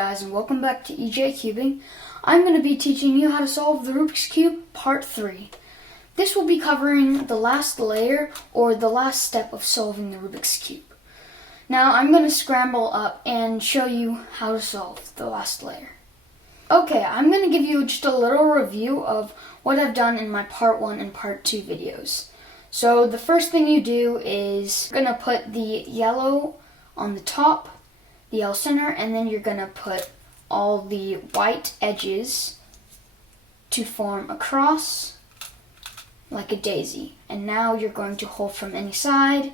guys, and welcome back to EJ Cubing. I'm going to be teaching you how to solve the Rubik's Cube Part 3. This will be covering the last layer or the last step of solving the Rubik's Cube. Now I'm going to scramble up and show you how to solve the last layer. Okay, I'm going to give you just a little review of what I've done in my Part 1 and Part 2 videos. So the first thing you do is you're going to put the yellow on the top, the yellow center, and then you're going to put all the white edges to form a cross like a daisy. And now you're going to hold from any side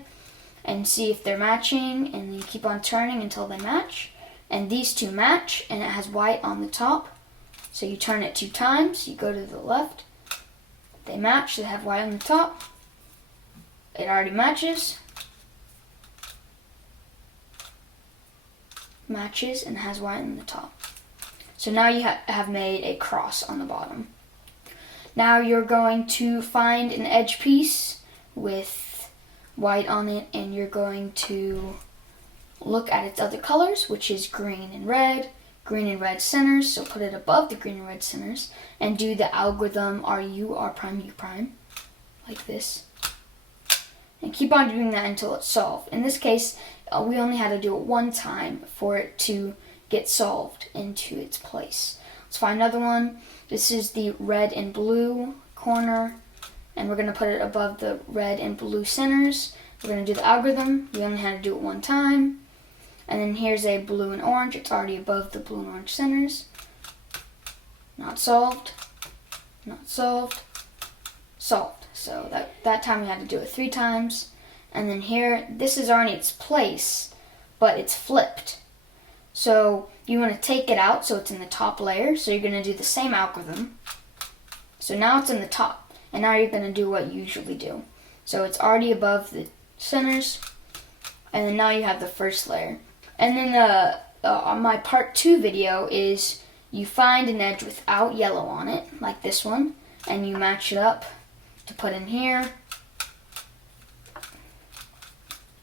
and see if they're matching, and you keep on turning until they match. And these two match, and it has white on the top. So you turn it 2 times, you go to the left, they match, they have white on the top. It already matches. Matches and has white on the top. So now you have made a cross on the bottom. Now you're going to find an edge piece with white on it, and you're going to look at its other colors, which is green and red centers, so put it above the green and red centers, and do the algorithm RU, R prime, U prime, like this. And keep on doing that until it's solved. In this case, we only had to do it 1 time for it to get solved into its place. Let's find another one. This is the red and blue corner, and we're going to put it above the red and blue centers. We're going to do the algorithm. We only had to do it 1 time. And then here's a blue and orange. It's already above the blue and orange centers. Not solved. Not solved. Solved. So that time we had to do it 3 times. And then here, this is already its place, but it's flipped. So you want to take it out so it's in the top layer. So you're going to do the same algorithm. So now it's in the top. And now you're going to do what you usually do. So it's already above the centers. And then now you have the first layer. And then on my Part 2 video is you find an edge without yellow on it, like this one. And you match it up to put in here.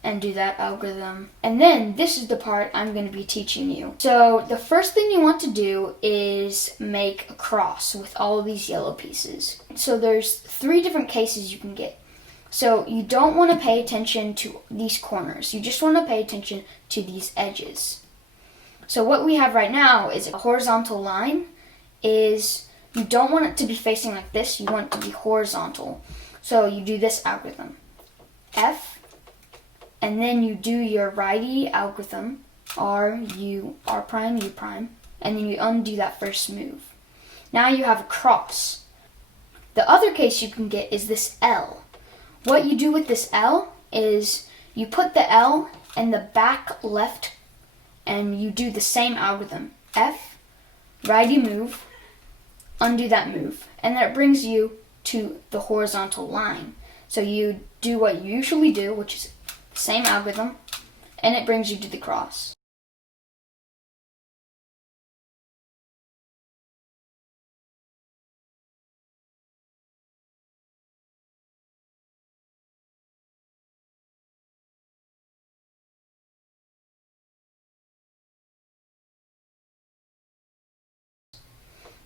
And do that algorithm. And then this is the part I'm going to be teaching you. So the first thing you want to do is make a cross with all of these yellow pieces. So there's 3 different cases you can get. So you don't want to pay attention to these corners. You just want to pay attention to these edges. So what we have right now is a horizontal line. You don't want it to be facing like this. You want it to be horizontal. So you do this algorithm. F. And then you do your righty algorithm, R, U, R prime, U prime, and then you undo that first move. Now you have a cross. The other case you can get is this L. What you do with this L is you put the L in the back left, and you do the same algorithm. F, righty move, undo that move, and that brings you to the horizontal line. So you do what you usually do, which is same algorithm, and it brings you to the cross.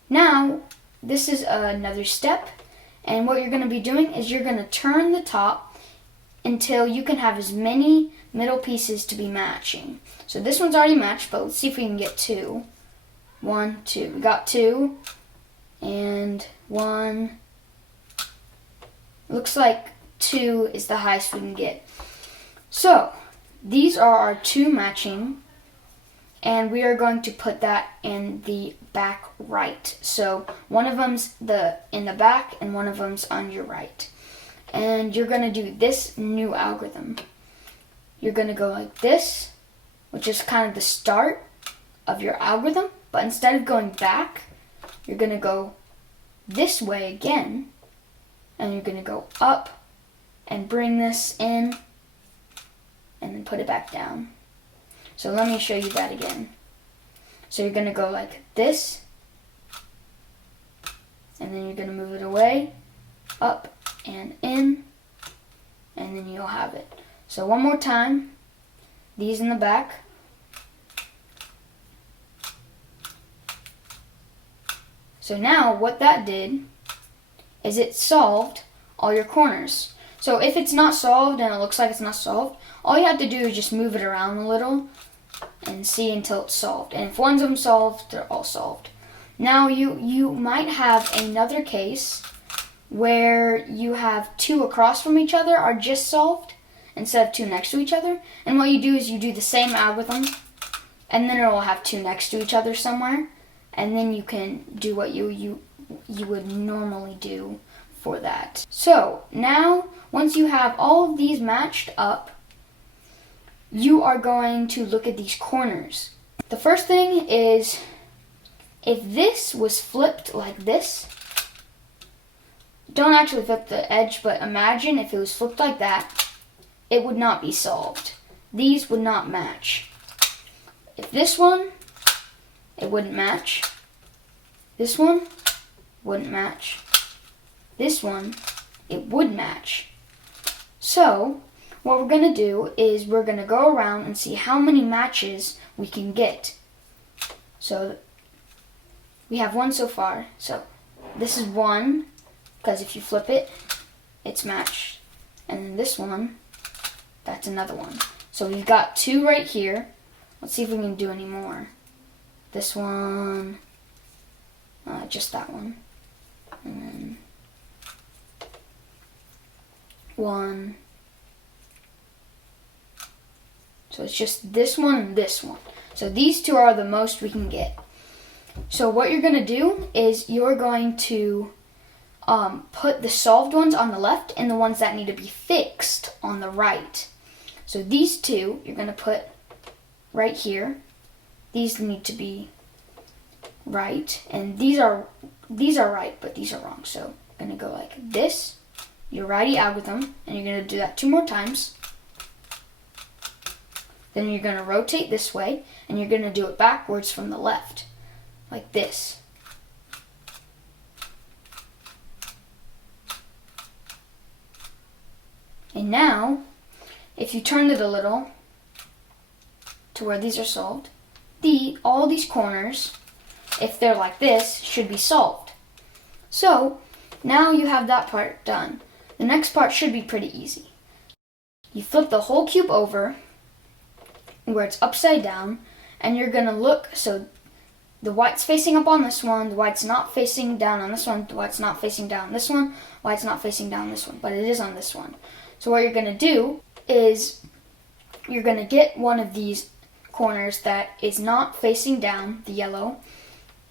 Now, this is another step, and what you're going to be doing is you're going to turn the top until you can have as many middle pieces to be matching. So this one's already matched, but let's see if we can get 2. 1, 2. We got 2, and 1. Looks like 2 is the highest we can get. So these are our 2 matching, and we are going to put that in the back right. So one of them's in the back, and one of them's on your right. And you're going to do this new algorithm. You're going to go like this, which is kind of the start of your algorithm. But instead of going back, you're going to go this way again. And you're going to go up and bring this in and then put it back down. So let me show you that again. So you're going to go like this. And then you're going to move it away, up, and in, and then you'll have it. So one more time, these in the back, So now what that did is it solved all your corners. So if it's not solved and it looks like it's not solved, all you have to do is just move it around a little and see until it's solved. And if one's of them solved, they're all solved. Now you might have another case where you have two across from each other are just solved instead of two next to each other. And what you do is you do the same algorithm, and then it will have two next to each other somewhere, and then you can do what you would normally do for that. So now, once you have all of these matched up, you are going to look at these corners. The first thing is, if this was flipped like this, don't actually flip the edge, but imagine if it was flipped like that, it would not be solved. These would not match. If this one, it wouldn't match. This one wouldn't match. This one, it would match. So, what we're going to do is we're going to go around and see how many matches we can get. So, we have one so far. So, this is one, because if you flip it, it's matched. And then this one, that's another one. So, we've got two right here. Let's see if we can do any more. This one, just that one. And then one. So it's just this one and this one. So these two are the most we can get. So what you're going to do is you're going to put the solved ones on the left and the ones that need to be fixed on the right. So these two you're going to put right here. These need to be right, and these are right, but these are wrong. So I'm going to go like this, your righty algorithm, and you're going to do that 2 more times. Then you're going to rotate this way, and you're going to do it backwards from the left, like this. And now, if you turn it a little to where these are solved, all these corners, if they're like this, should be solved. So, now you have that part done. The next part should be pretty easy. You flip the whole cube over where it's upside down, and you're going to look, so the white's facing up on this one, the white's not facing down on this one, the white's not facing down on this one, white's not facing down on this one, but it is on this one. So what you're going to do is you're going to get one of these corners that is not facing down, the yellow,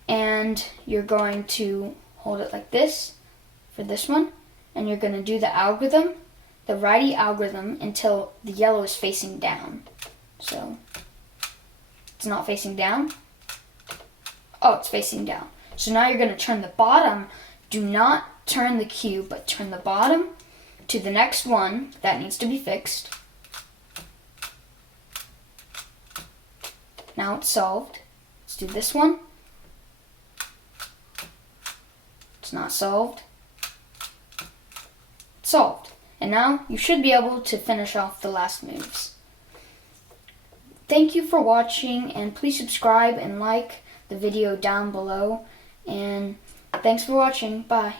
and you're going to hold it like this for this one, and you're going to do the algorithm, the righty algorithm, until the yellow is facing down. So it's not facing down. Oh, it's facing down. So now you're going to turn the bottom. Do not turn the cube, but turn the bottom to the next one that needs to be fixed. Now it's solved. Let's do this one. It's not solved. It's solved. And now you should be able to finish off the last moves. Thank you for watching, and please subscribe and like the video down below. And thanks for watching. Bye.